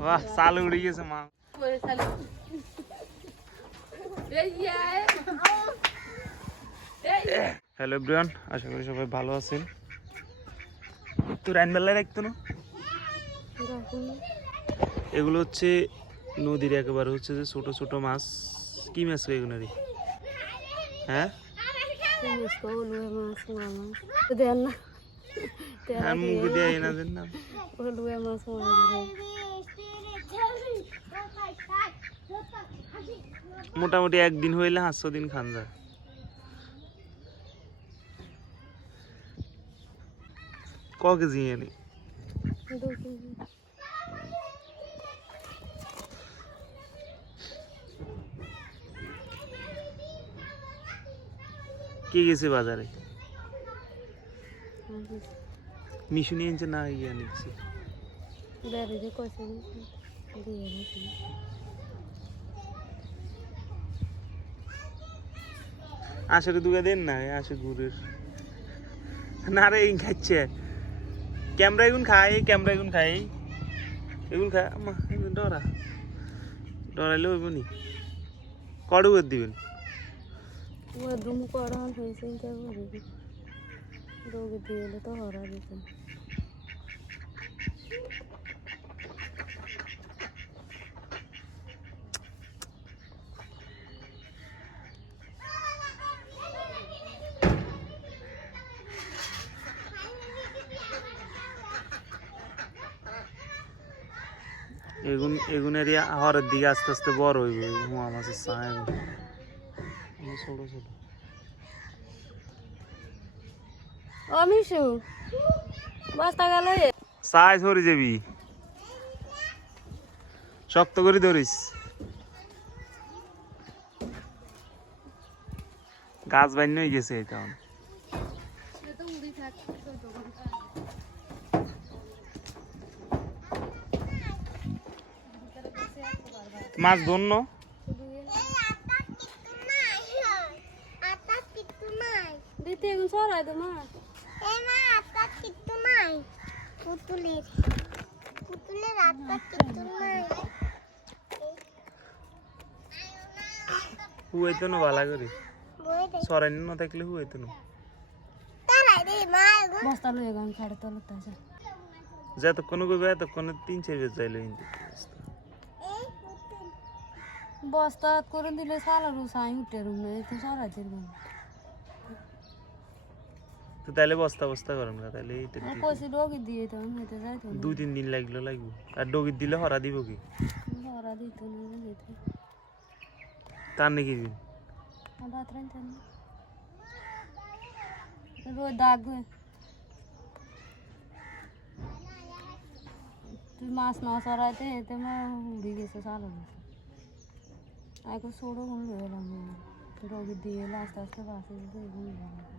বাহ চালু উড়ে গেছে মা হ্যালো ব্রিয়ান আশা করি সবাই ভালো আছেন তোর আইনবেলায় রাখতো না এগুলো হচ্ছে নদীর একেবারে হচ্ছে যে ছোট ছোট মাছ কি মাছ এগুলো হ্যাঁ দেন না আর মুখ দিয়ে এনে দেন না লুয়ে মাছ মোটামুটি একদিন হইলে হাঁসশো দিন খান যায়। ক কেজি এনে? কে গেছে বাজারে? মিশু নিয়ে না ইয়ে দিয়ে দিয়েছি আসলে দুগা দেন না আসে ঘুরের না রে এই খাচ্ছে ক্যামেরা এগুন খাই ক্যামেরা এগুন খাই এগুন এগুন ডরা ডরাইলে হইব নি কড়ু করে দিবেন ও রোগ দিয়ে এলে তো। হরা দিত এগুন এগুনের হরের দিকে আস্তে আস্তে বড় হইব হুয়া মাছের চায় ছোট ছোট। ও মিশু বাস্তা গেল চাই সরে যাবি। শক্ত করে ধরিস। গাছ বান্য হয়ে গেছে এটা মাছ ধন্য দিতে এখন সরাই তো মা পুতুলের পুতুলের আত্মা কিন্তু নাই। হুয়াইতো না ভালো করে। সরাই না থাকলে হুয়াইতো না যতক্ষণ করবে এতক্ষণ তিন চার বেজ যাইলে বস্তা করে দিলে সালা রু সাই উঠে রুম না তো সরাই দিল তো তাহলে বস্তা বস্তা করেন না তাহলে এইটা আর দিয়ে কইছি রোগী দিয়ে তো হইতে যাইতো না দুই তিন দিন লাগল লাগবো আর ডগির দিলে হরা দিব কি হরা দিত না দিত তার নাকি দিন আর ভাত রান্তেন রোজ দাগ হয়ে তুই মাছ না সরাইতে এতে মা উড়ে গেছে সালা গেছে এখন ছোটো কোন লয়ে এলাম রোগী দিয়ে এলে আস্তে আস্তে বাসে যেতে এখন বেশি দিন হলো না।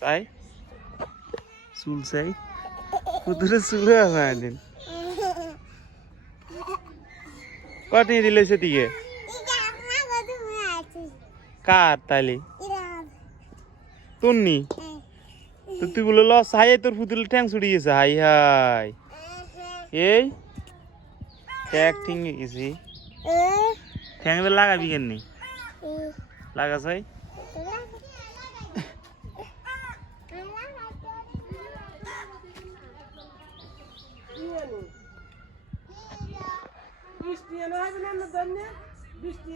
চাই? চুল চাই? পুতুরে চুলে আছে দিন কটি দিলে সেদিকে? কার তাইলে? তুন্নি? তো তুই বলে, লস, হাই তোর পুতুলে ঠ্যাং ছুটি গেছে, হাই হাই। এই? ট্যাগ ঠিক গেছি। এ লাগাবি কেন নি লাগাছ ভাই। বৃষ্টি এনে হবে না না জানি বৃষ্টি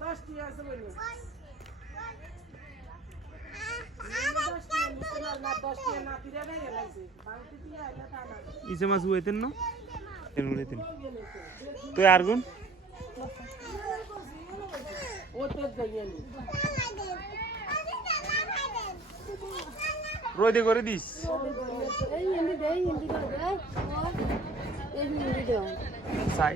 দশটি আছে বলি। ইসে মাছ উয়েতেন না? তুই আর নি রোদে করে দিস। চাই।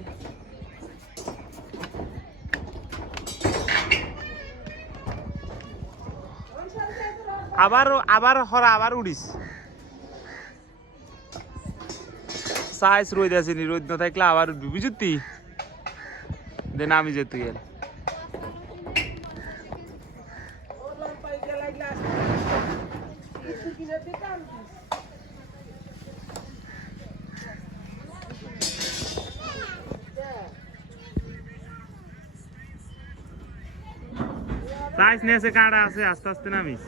আবার আবার হরা, আবার উড়িস। সাইজ রোদ আছে নি রোদ না থাকলে আবার উঠবি বুঝতি দেন আমি যে তুই এল ও লম্পাই গেলাই গ্লাস দিতে নেছে কাটা আছে আস্তে আস্তে নামিস।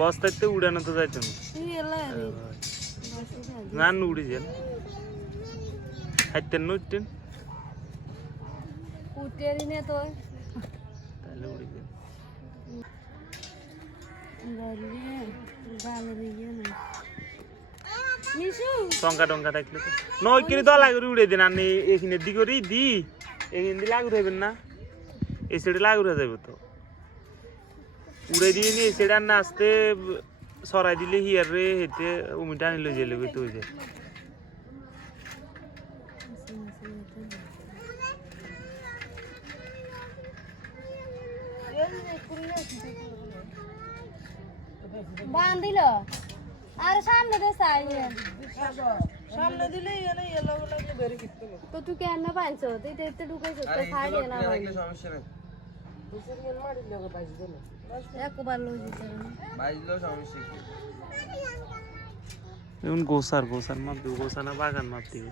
বস্তাতে উড়ানো তো যাইতো না বাসু খাই গান উড়ে যান হাইতেন নুটেন উঠেরি নে তো। তাহলে উড়ে যান না টঙ্কা টঙ্কা থাকলে তো। নয় কিনে দলা করে উড়ে দেন। আপনি এখানে দি করে দি। এখানে লাগু থাকবেন না। এই সাইডে লাগু হয়ে যাবে তো। উড়ে দিয়ে নি এই সাইডে আর না আসতে সরাই দিলে হিয়ার রে হেতে উমিটা নিলে জেলে তো হয়ে যায় বান্ধিল? আর সামনে দে সাইলে সামনে দিলে এনে এলো লাগলে বেরে কিনতে তো তুই কেন পাইছ তুই তো এতে তো সাইলে না ভাই দুশো এখন গোসার গোসার মাপ দিব গোসা না বাগান মাপ দিব।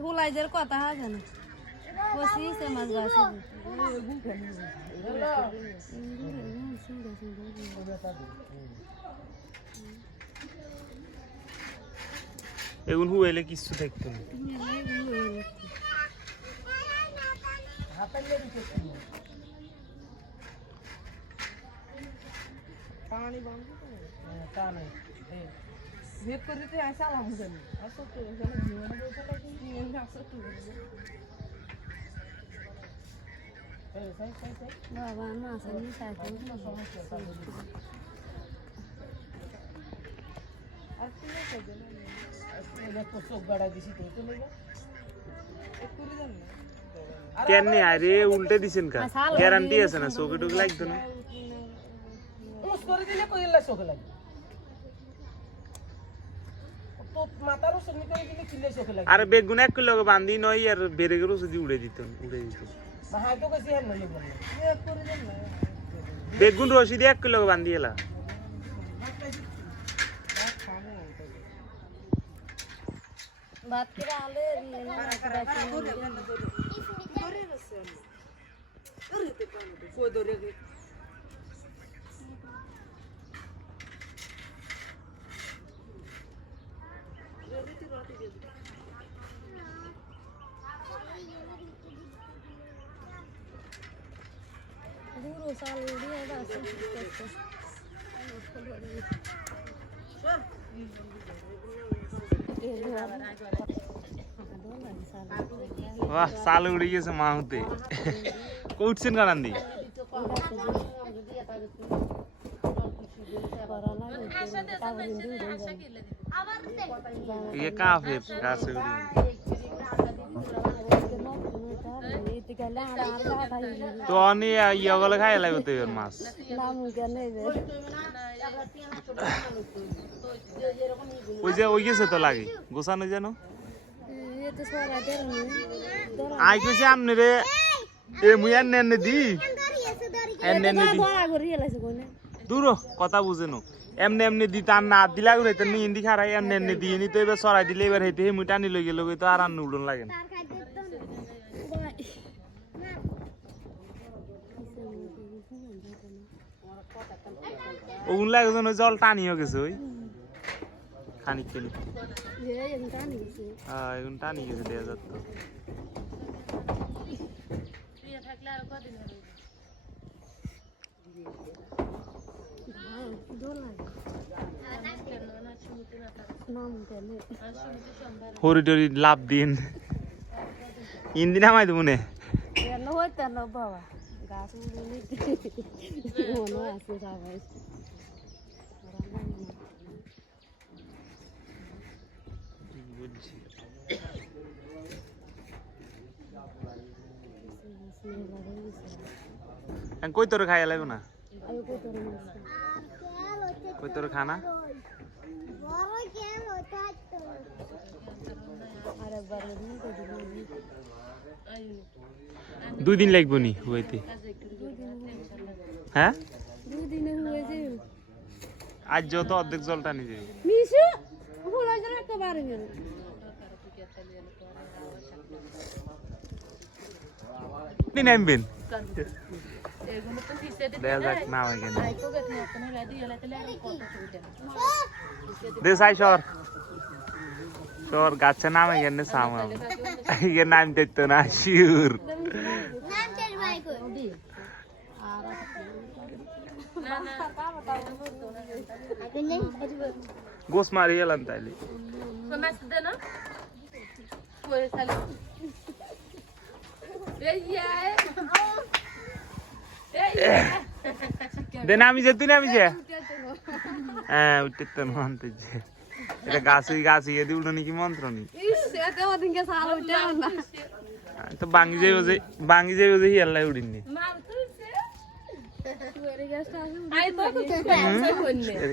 হুলাইদের কথা আছে না বসি সে মাছ গাছে। এখন হুয়েলে কিছু থাকতো না পানি বন্ধ তা নাই ভেদ করে দিতে আসে আলাম জানি আসো তো এখানে জীবনে বসে থাকি জীবনে আসো তো এই সাই সাই সাই বাবা মাছ আমি সাইকেল আর তুই না করবে না এটা তো চোখ গাড়াই দিছি তো চলে যা একটু জান না কেন আরে উল্টে দিছেন কা গ্যারান্টি আছে না চোখে টুকে লাগতো না উস করে দিলে কইলা চোখে লাগে তো মাথার ওষুধ নিতে গেলে কিলে চোখে লাগে আর বেগুন এক কিলো বান্ধি নয় আর বেড়ে গেলে যদি উড়ে দিত উড়ে দিত না হয়তো কইছি হ্যাঁ নই বলে এক করে দেন না বেগুন রশি দিয়ে এক কিলো বান্ধি এলা ভাত করে আলে দূর সাল দিয়ে বাসু বাহ চাল উড়ে গেছে মা হতে উঠছেন কারান্দি ইয়ে কাফের গাছে উড়ে তো অনি ইয়া গলে খাই লাগবে তো এর মাছ ওই যে ওই গেছে তো লাগে গোসানো যেন আই কইছে আমনে রে। এ মুই আর নেন দি। দি। দূর কথা বুঝে নো এমনি এমনি দি তার না দিলা করে তো নিয়ে দি খারাই এমনি এমনি দিয়ে নি তো এবার সরাই দিলে এবার হেঁটে হে মুই টানি লই গেল তো আর আর উড়ন লাগে না। ওগুন লাগে জল টানিও গেছে ওই। খানিক খানিক হ্যাঁ এখন টানি গেছে দেয়া যাত হরি টরি লাভ দিন। ইন্দিন আমাই তো মনে। বাবা। গাছ মনে আছে সবাই। কই তোর খাইয়া লাগবে না? ওই তোর খানা দুই দিন লাগবো নি হইতে হ্যাঁ? হয়ে যাবে আজ যত অর্ধেক জলটা যাবে। মিশু একটা বারে গেল আপনি নামবেন? দেখা যাক না কেন দে সাই, সর। সর, গাছে নামে কেন সামা। ইয়ে নামতে তো না, শিউর। নাম গোস মারি এলাম তাইলে। দে নামি যে তুই নামি যে হ্যাঁ উঠতে তো মানতে যে। এটা গাছে গাছে ইয়ে উল্টো নাকি মন্ত্র নি? উঠে তো বাঙ্গি যাইব যে বাঙ্গি যাইব যে হিয়াল্লাই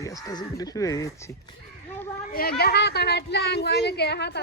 গাছটা শুয়ে যাচ্ছি হাত হাঁটলে আঙ্গুলে কে হাত